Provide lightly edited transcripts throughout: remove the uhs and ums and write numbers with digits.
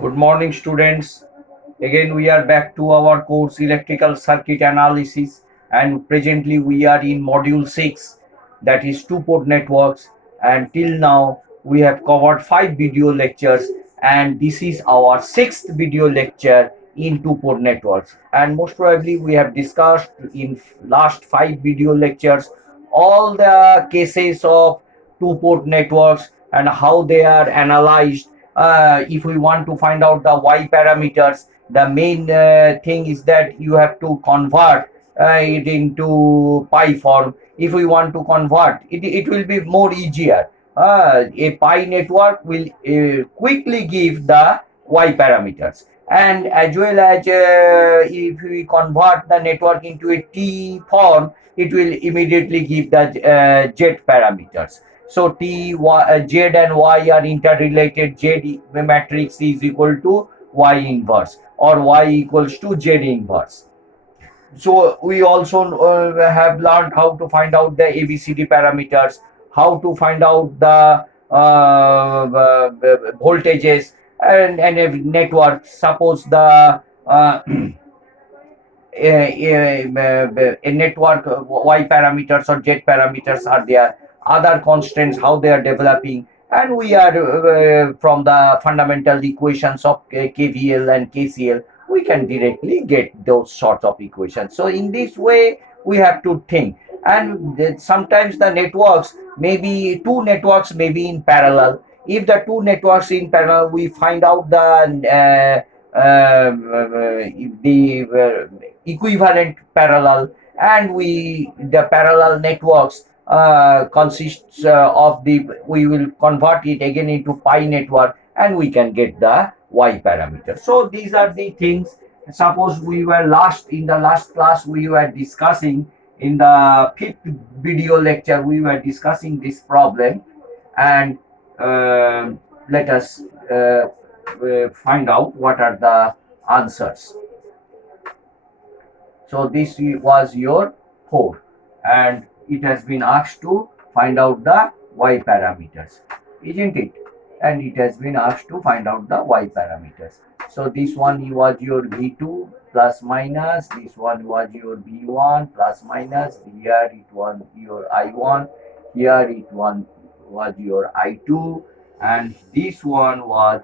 Good morning, students. Again, we are back to our course Electrical Circuit Analysis, and presently we are in Module 6, that is two-port networks. And till now, we have covered 5 video lectures, and this is our 6th video lecture in two-port networks. And most probably, we have discussed in last 5 video lectures all the cases of two-port networks and how they are analyzed. If we want to find out the y parameters, the main thing is that you have to convert it into pi form. If we want to convert it, it will be more easier. A pi network will quickly give the y parameters, and as well as if we convert the network into a t form, it will immediately give the z parameters. So Z and Y are interrelated. Z matrix is equal to Y inverse, or Y equals to Z inverse. So we also have learned how to find out the ABCD parameters, how to find out the voltages, and a network. Suppose the a network y parameters or z parameters are there, other constants, how they are developing, and we are from the fundamental equations of kvl and kcl, we can directly get those sorts of equations. So in this way we have to think. And sometimes the networks may be, two networks may be in parallel. If the two networks in parallel, we find out the equivalent parallel, and the parallel networks consists of the, we will convert it again into pi network, and we can get the y parameter. So these are the things. Suppose we were in the last class, we were discussing, in the 5th video lecture we were discussing this problem, and let us find out what are the answers. So this was your 4, and it has been asked to find out the y parameters, isn't it? And it has been asked to find out the y parameters. So this one was your V2 plus minus, this one was your V1 plus minus, here it was your I1, here it was your I2, and this one was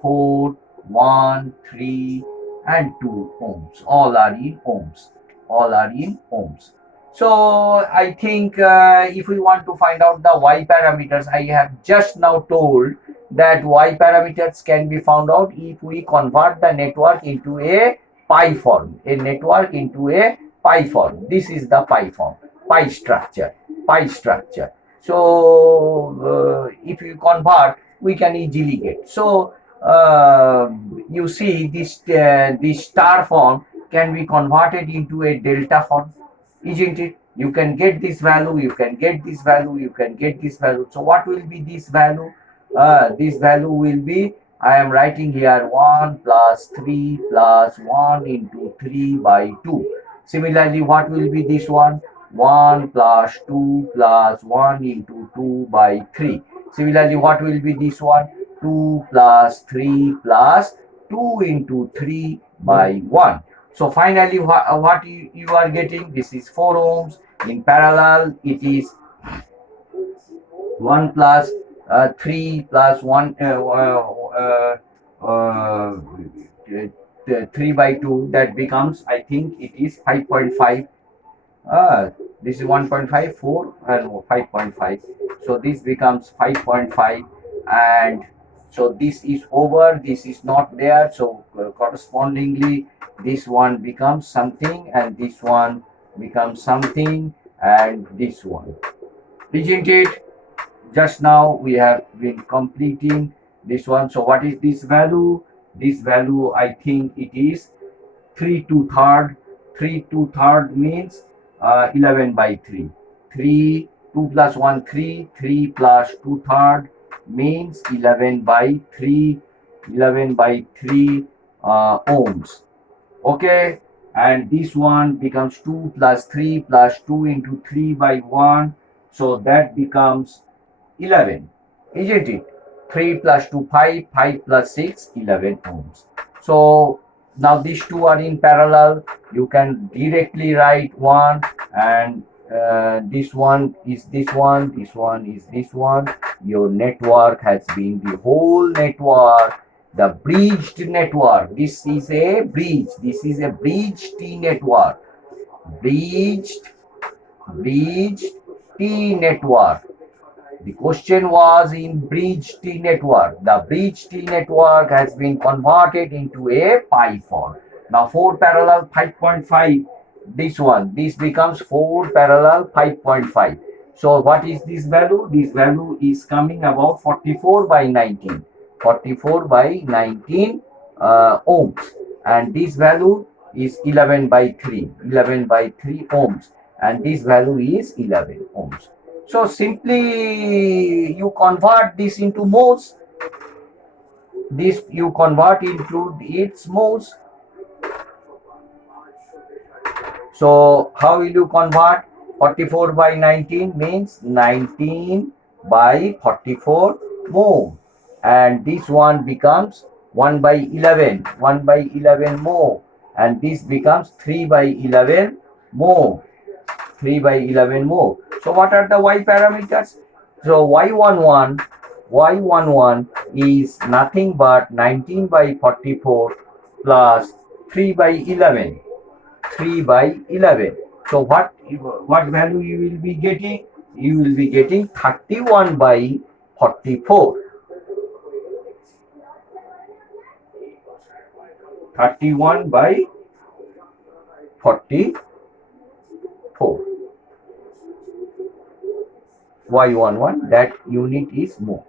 4, 1, 3, and 2 ohms. All are in ohms. So I think if we want to find out the y parameters, I have just now told that y parameters can be found out if we convert the network into a pi form. This is the pi form, pi structure. So if you convert, we can easily get. So you see this star form can be converted into a delta form, isn't it? You can get this value, you can get this value, you can get this value. So what will be this value? This value will be, I am writing here, 1 plus 3 plus 1 into 3 by 2. Similarly, what will be this one? 1 plus 2 plus 1 into 2 by 3. Similarly, what will be this one? 2 plus 3 plus 2 into 3 by 1. So finally, what you are getting, this is 4 ohms. In parallel, it is 1 plus 3 plus 1 3 by 2, that becomes, I think it is 5.5. This is 1.5, 4 and 5.5. So this becomes 5.5, and so this is over, this is not there. So correspondingly, this one becomes something, and this one becomes something, and this one, isn't it? Just now we have been completing this one. So what is this value? This value, I think it is 3 2/3. 3 2/3 means 11 by 3. 3, 2 plus 1, 3. 3 plus 2/3 means 11 by 3. 11 by 3 ohms. Okay, and this one becomes 2 plus 3 plus 2 into 3 by 1. So that becomes 11, isn't it? 3 plus 2, 5, 5 plus 6, 11 ohms. So now these two are in parallel. You can directly write one, and this one is this one, this one is this one. Your network has been the whole network, the bridged network. This is a bridge. This is a bridged T network. Bridged, bridged T network. The question was in bridge T network. The bridge T network has been converted into a pi form. Now 4 parallel 5.5, this becomes 4 parallel 5.5. So what is this value? This value is coming about 44 by 19. 44 by 19 ohms. And this value is 11 by 3. 11 by 3 ohms. And this value is 11 ohms. So simply you convert this into moles. This you convert into its moles. So how will you convert? 44 by 19 means 19 by 44 mole. And this one becomes 1 by 11. 1 by 11 mole. And this becomes 3 by 11 mole. 3 by 11 more. So what are the y parameters? So y11 is nothing but 19 by 44 plus 3 by 11. 3 by 11. So what value you will be getting? You will be getting 31 by 44. 31 by 44. Y11, that unit is mho.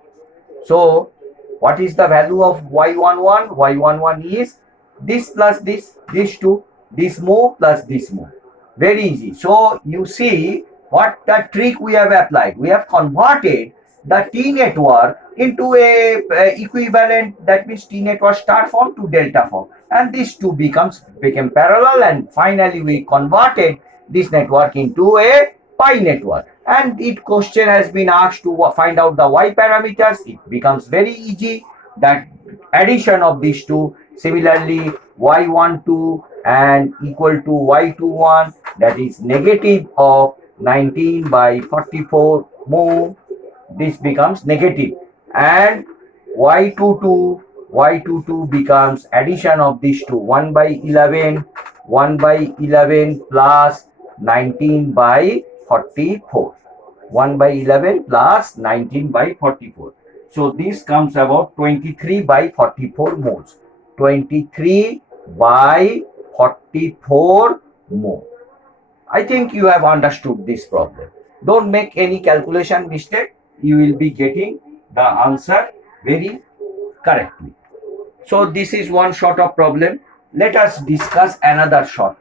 So what is the value of Y11? Y11 is this plus this two, this mho plus this mho. Very easy. So you see what the trick we have applied. We have converted the T network into a equivalent, that means T network star form to delta form, and these two became parallel, and finally we converted this network into a pi network. And it question has been asked to find out the y parameters. It becomes very easy, that addition of these two. Similarly, y12 and equal to y21, that is negative of 19 by 44 mho. This becomes negative. And y22 becomes addition of these two, 1 by 11 plus 19 by 44. 1 by 11 plus 19 by 44. So this comes about 23 by 44 moles. 23 by 44 mole. I think you have understood this problem. Don't make any calculation mistake. You will be getting the answer very correctly. So this is one sort of problem. Let us discuss another sort.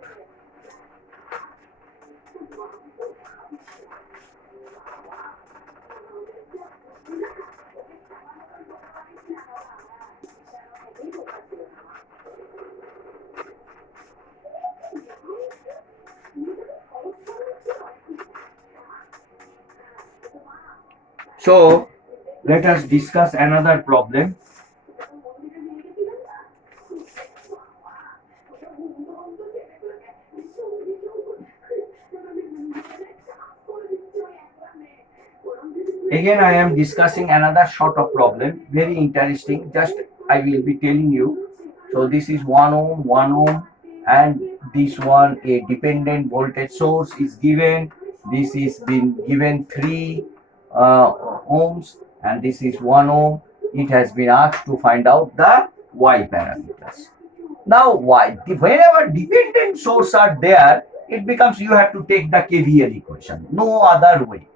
So let us discuss another problem. Again, I am discussing another sort of problem, very interesting. Just I will be telling you. So this is 1 ohm, and this one a dependent voltage source is given. This is been given 3 ohms, and this is 1 ohm. It has been asked to find out the y parameters. Now, whenever dependent sources are there, it becomes you have to take the KVL equation. No other way.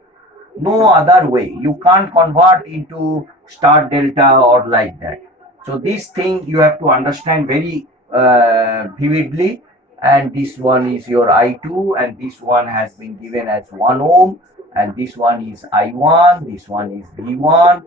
No other way. You can't convert into star delta or like that. So this thing you have to understand very vividly. And this one is your I2, and this one has been given as 1 ohm, and this one is I1, this one is V1.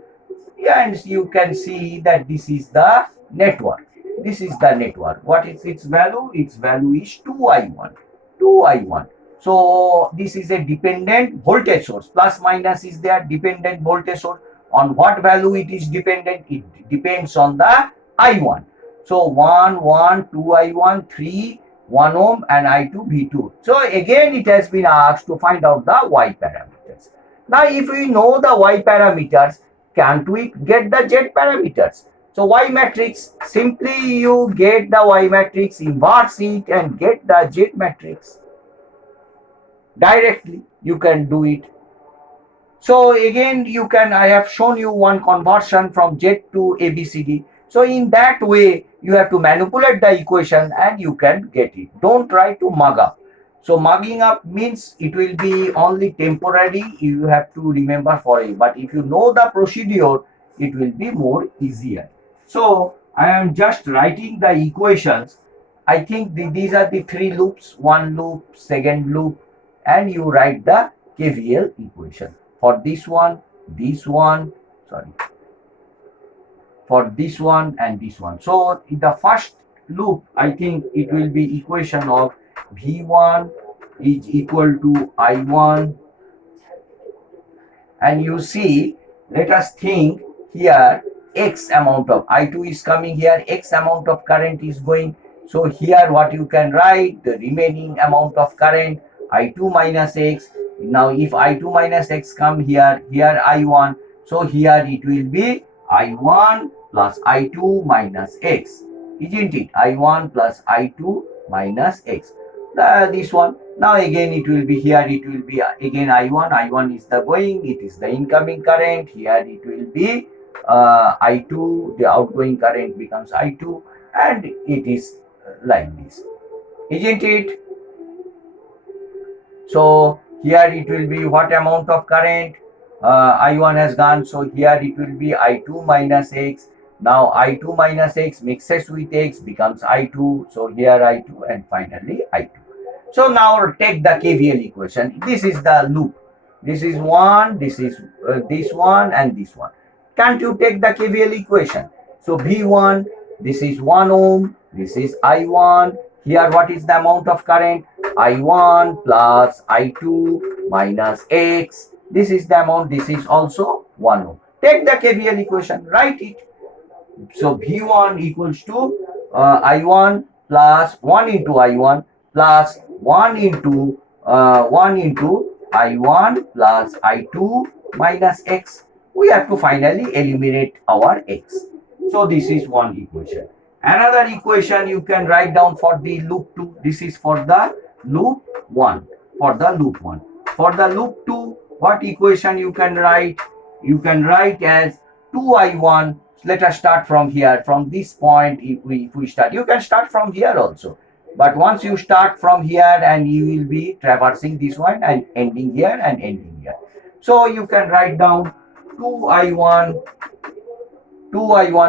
Yeah, and you can see that this is the network. This is the network. What is its value? Its value is 2I1. 2I1. So this is a dependent voltage source. Plus minus is there, dependent voltage source. On what value it is dependent? It depends on the I1. So 1, 1, 2 I1, 3, 1 ohm and I2 V2. So again it has been asked to find out the Y parameters. Now if we know the Y parameters, can't we get the Z parameters? So Y matrix, simply you get the Y matrix, inverse it and get the Z matrix. Directly you can do it. So again you can, I have shown you one conversion from Z to ABCD. So in that way you have to manipulate the equation and you can get it. Don't try to mug up. So mugging up means it will be only temporary, you have to remember for it. But if you know the procedure, it will be more easier. So I am just writing the equations. I think these are the three loops, one loop, second loop, and you write the KVL equation for this one, sorry, for this one and this one. So in the first loop, I think it will be equation of V1 is equal to I1, and you see, let us think here, X amount of I2 is coming here, X amount of current is going. So here what you can write, the remaining amount of current, I2 minus X. Now if I2 minus X come here, here I1, so here it will be I1 plus I2 minus X, isn't it? I1 plus I2 minus X. This one. Now again it will be here, it will be again I1 is the going, it is the incoming current. Here it will be I2, the outgoing current becomes I2, and it is like this, isn't it? So here it will be what amount of current? I1 has gone, so here it will be I2 minus X. Now I2 minus X mixes with X becomes I2, so here I2 and finally I2. So now take the KVL equation. This is the loop. This is one, this is this one and this one. Can't you take the KVL equation? So V1, this is 1 ohm, this is I1. Here what is the amount of current? I1 plus I2 minus X. This is the amount, this is also 1 ohm. Take the KVL equation, write it. So V1 equals to I1 plus 1 into I1 plus 1 into I1 plus I2 minus X. We have to finally eliminate our X. So this is one equation. Another equation you can write down for the loop 2. This is for the loop 1. For the loop 1. For the loop 2, what equation you can write? You can write as 2I1. Let us start from here. From this point, if we start, you can start from here also. But once you start from here, and you will be traversing this one and ending here and ending here. So you can write down 2I1.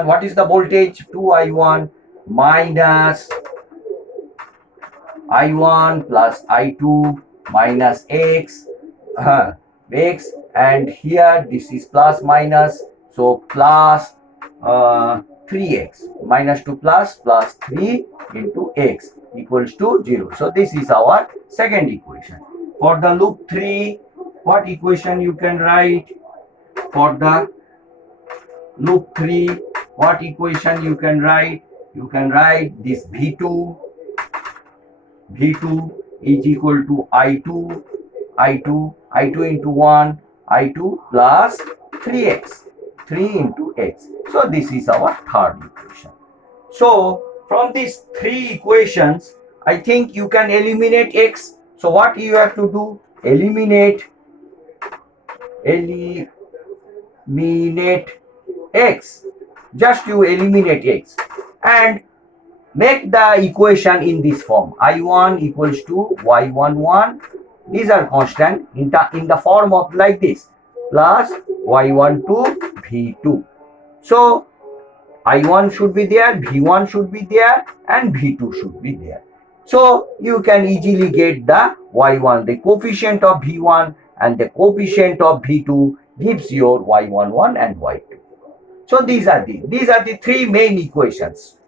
What is the voltage? 2I1 minus I1 plus I2 minus X. X, and here this is plus minus, so plus 3x minus 2 plus 3 into x equals to 0. So this is our second equation. For the loop 3, what equation you can write? For the loop 3, what equation you can write? You can write this V2 is equal to I2 into 1, I2 plus 3x, 3 into x. So this is our third equation. So from these three equations, I think you can eliminate x. So what you have to do? Eliminate x. Just you eliminate x and make the equation in this form. I1 equals to y11. These are constant in the form of like this, plus y12 v2. So I1 should be there, V1 should be there, and V2 should be there. So you can easily get the Y1, the coefficient of V1 and the coefficient of V2 gives your Y11 and Y2. So these are the three main equations.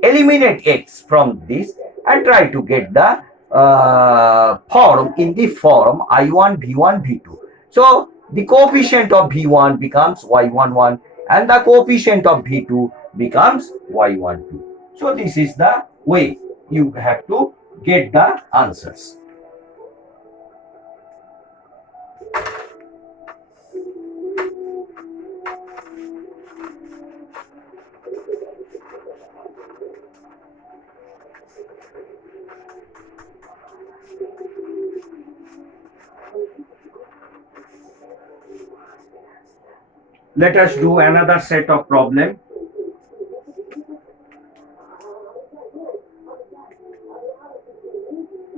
Eliminate x from this and try to get the form in the form I1, V1, V2. So the coefficient of V1 becomes Y11 and the coefficient of V2 becomes Y12. So this is the way you have to get the answers. Let us do another set of problem.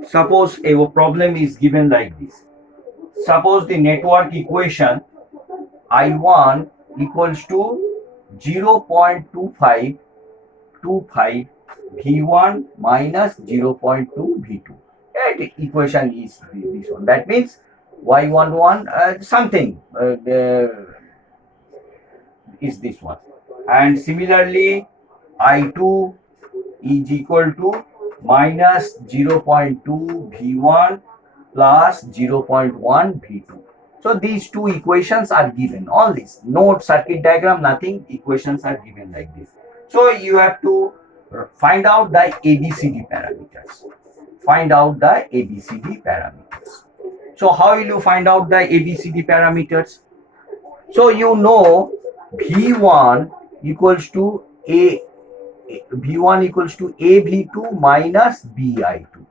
Suppose a problem is given like this. Suppose the network equation I1 equals to 0.2525 V1 minus 0.2 V2. That equation is this one. That means Y11 something is this one. And similarly, I2 is equal to minus 0.2 V1 plus 0.1 V2. So these two equations are given. All this, no circuit diagram, nothing, equations are given like this. So you have to find out the ABCD parameters. Find out the ABCD parameters. So how will you find out the ABCD parameters? So you know V1 equals to AV2 minus BI2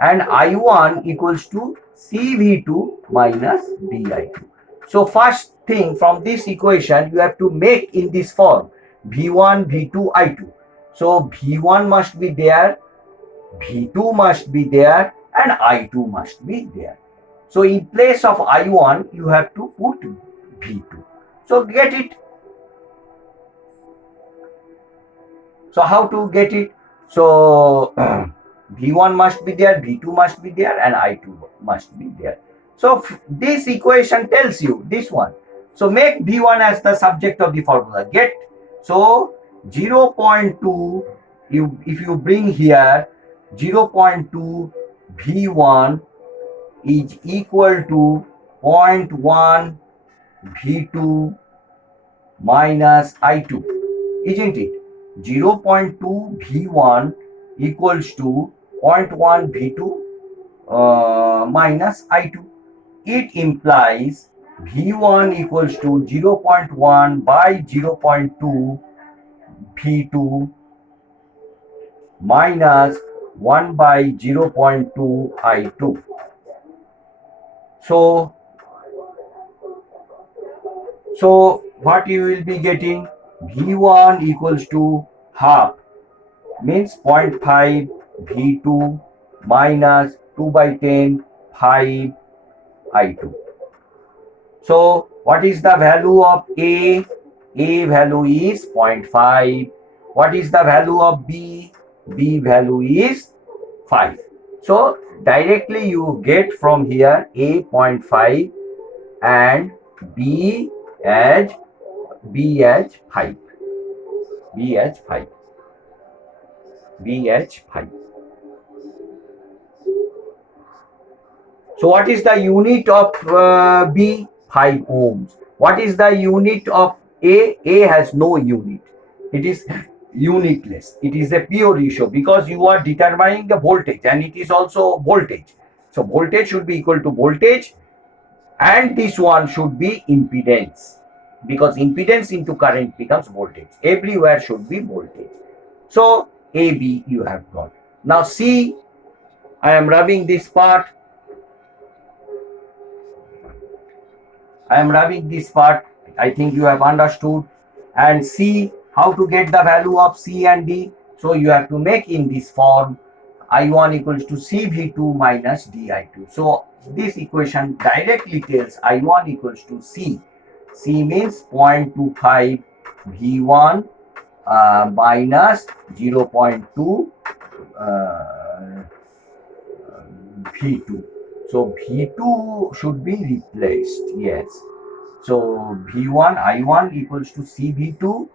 and I1 equals to CV2 minus BI2. So first thing, from this equation you have to make in this form V1, V2, I2. So V1 must be there, V2 must be there and I2 must be there. So in place of I1 you have to put V2. So get it. So how to get it? So V1 must be there, V2 must be there and I2 must be there. So this equation tells you this one. So make V1 as the subject of the formula. Get, so 0.2, if you bring here 0.2 V1 is equal to 0.1 V2 minus I2, isn't it? 0.2 V1 equals to 0.1 V2 minus I2. It implies V1 equals to 0.1 by 0.2 V2 minus 1 by 0.2 I2. So what you will be getting, V1 equals to half, means 0.5 V2 minus 2 by 10 5 I2. So what is the value of A? A value is 0.5. What is the value of B? B value is 5. So directly you get from here A 0.5 and B as 5. B as 5. B as 5. So what is the unit of B? 5 ohms. What is the unit of A? A has no unit. It is unitless. It is a pure ratio because you are determining the voltage and it is also voltage. So voltage should be equal to voltage and this one should be impedance because impedance into current becomes voltage. Everywhere should be voltage. So AB you have got. Now C, I am rubbing this part. I think you have understood. And C, how to get the value of C and D? So you have to make in this form I1 equals to CV2 minus DI2. So this equation directly tells I1 equals to C. C means 0.25 V1 minus 0.2 V2. So V2 should be replaced. Yes. So V1 I1 equals to CV2.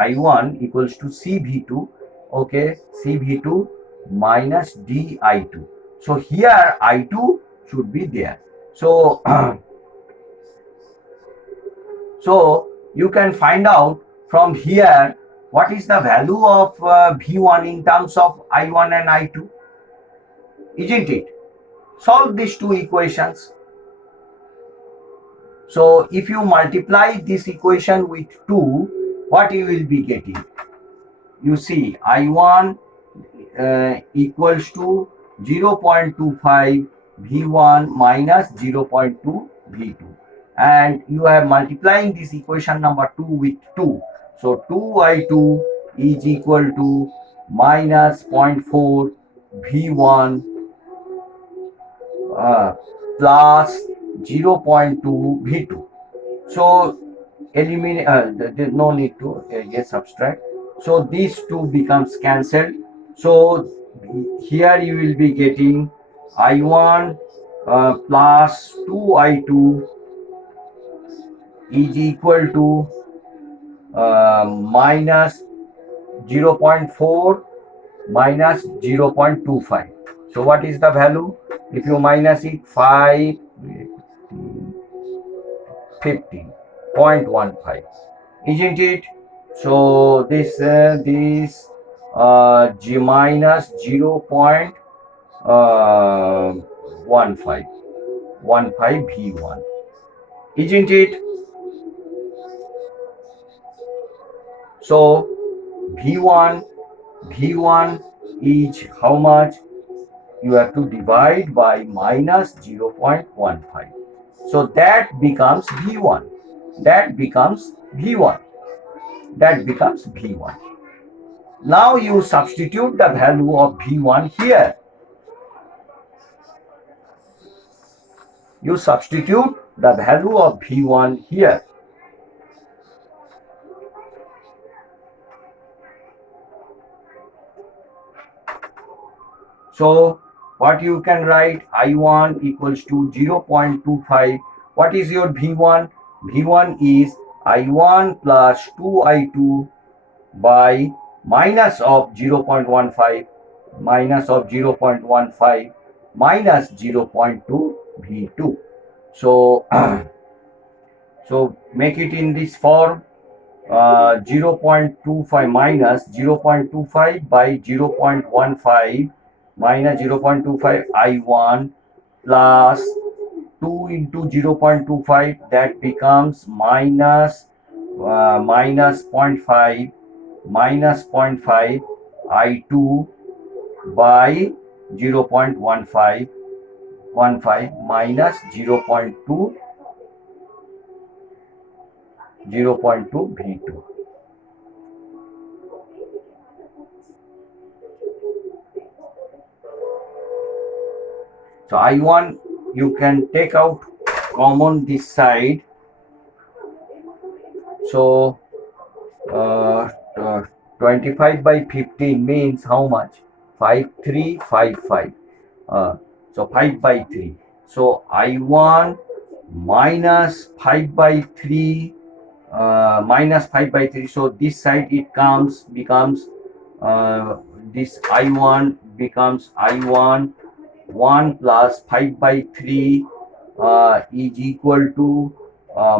I1 equals to CV2. Okay, CV2 minus DI2. So here I2 should be there. So So you can find out from here what is the value of V1 in terms of I1 and I2, isn't it? Solve these two equations. So if you multiply this equation with 2, what you will be getting? You see I1 equals to 0.25 V1 minus 0.2 V2, and you are multiplying this equation number 2 with 2. So 2I2 is equal to minus 0.4 V1 plus 0.2 V2. So eliminate, there's no need to subtract. So these two becomes cancelled. So here you will be getting I1 plus 2I2 is equal to minus 0.4 minus 0.25. So what is the value? If you minus it, 50.15, isn't it? So this G minus 0.15 V1, isn't it? So V1 is how much? You have to divide by minus 0.15. So that becomes V1. That becomes V1. That becomes V1. Now you substitute the value of V1 here. You substitute the value of V1 here. So what you can write, I1 equals to 0.25. What is your V1? V1 is I1 plus 2I2 by minus of 0.15 minus of 0.15 minus 0.2 V2. So so make it in this form, 0.25 minus 0.25 by 0.15 minus 0.25 I1 plus 2 into 0.25, that becomes minus 0.5 minus 0.5 I2 by 0.15 minus 0.2 V2. So I1 you can take out common this side. So 25 by 15 means how much? 5355. So 5 by 3. So I1 minus 5 by 3 minus 5 by 3. So this side it becomes this I1 becomes I1 1 plus 5 by 3 is equal to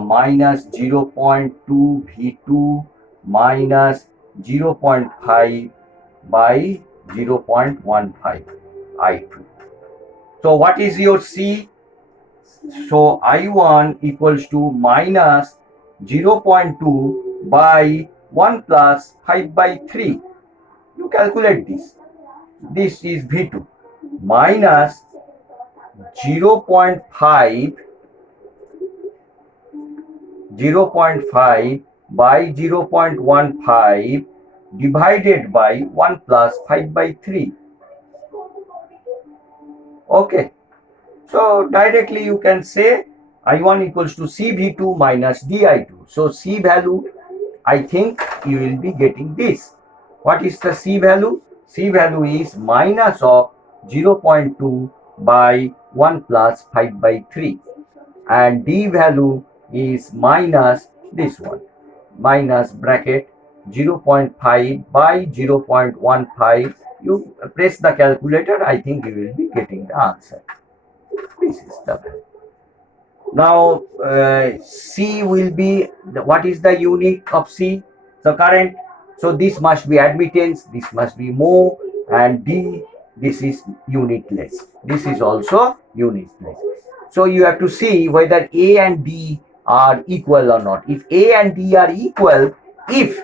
minus 0.2 V2 minus 0.5 by 0.15 I2. So what is your C? So I1 equals to minus 0.2 by 1 plus 5 by 3. You calculate this. This is V2 minus 0.5 by 0.15 divided by 1 plus 5 by 3. Okay. So directly you can say I1 equals to CV2 minus DI2. So C value, I think you will be getting this. What is the C value? C value is minus of 0.2 by 1 plus 5 by 3. And D value is minus this one, minus bracket 0.5 by 0.15. You press the calculator, I think you will be getting the answer. This is the value. Now C will be what is the unit of C? The current. So this must be admittance, this must be mho, and D, this is unitless. This is also unitless. So you have to see whether A and D are equal or not. If A and D are equal, if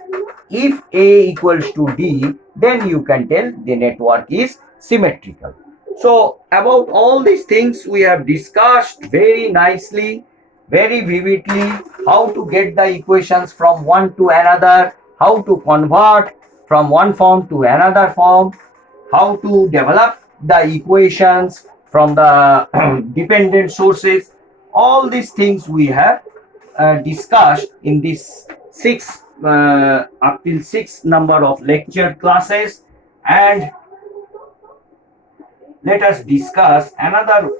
if A equals to D, then you can tell the network is symmetrical. So about all these things we have discussed very nicely, very vividly, how to get the equations from one to another, how to convert from one form to another form, how to develop the equations from the dependent sources. All these things we have discussed in this up till six number of lecture classes. And let us discuss another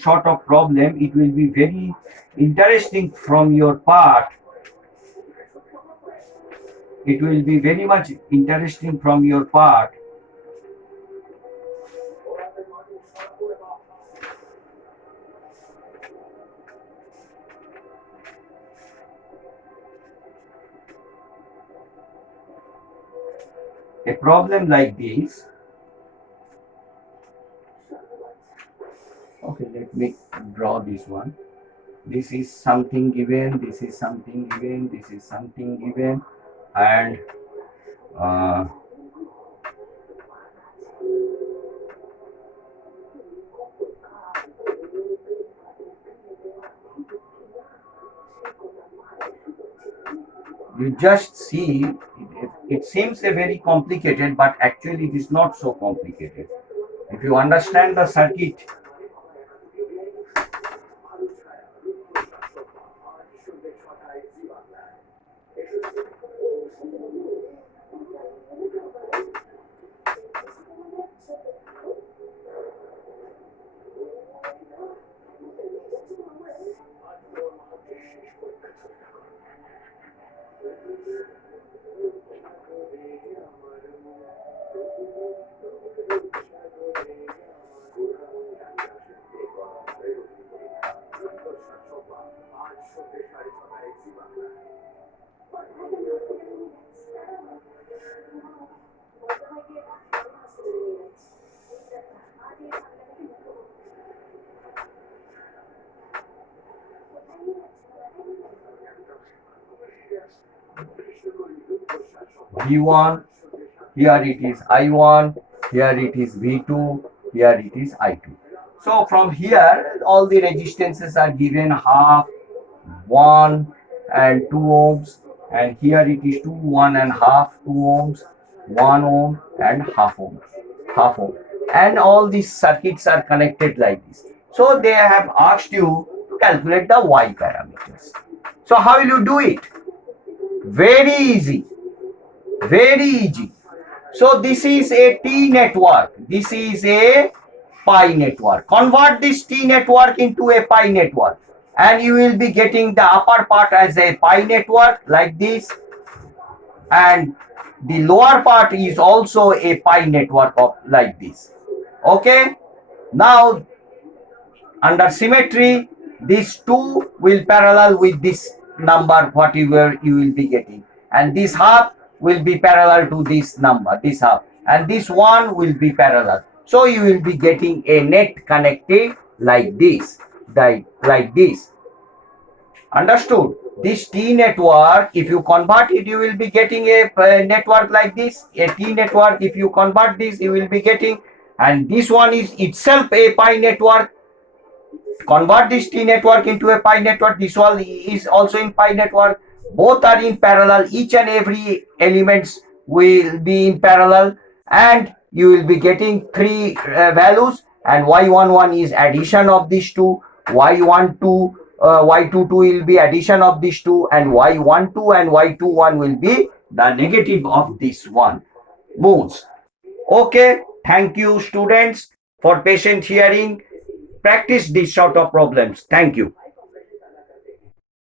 sort of problem. It will be very interesting from your part. It will be very much interesting from your part. A problem like this. Okay, let me draw this one. This is something given, this is something given, this is something given, and uh, you just see it seems a very complicated, but actually it is not so complicated. If you understand the circuit, V1, here it is I1, here it is V2, here it is I2. So from here, all the resistances are given half, 1 and 2 ohms, and here it is 2, 1 and half, 2 ohms, 1 ohm and half ohm. And all these circuits are connected like this. So they have asked you to calculate the Y parameters. So how will you do it? Very easy. Very easy. So this is a T network. This is a pi network. Convert this T network into a pi network, and you will be getting the upper part as a pi network like this, and the lower part is also a pi network of like this. Okay. Now under symmetry, these two will parallel with this number whatever you will be getting, and this half will be parallel to this number, this half, and this one will be parallel. So you will be getting a net connected like this, like this. Understood? This T network, if you convert it, you will be getting a network like this. A T network, if you convert this, you will be getting, and this one is itself a pi network. Convert this T network into a pi network. This one is also in pi network. Both are in parallel. Each and every elements will be in parallel, and you will be getting three values, and y11 is addition of these two, y12 y22 will be addition of these two, and y12 and y21 will be the negative of this one modes. Okay, thank you students for patient hearing. Practice these sort of problems. Thank you.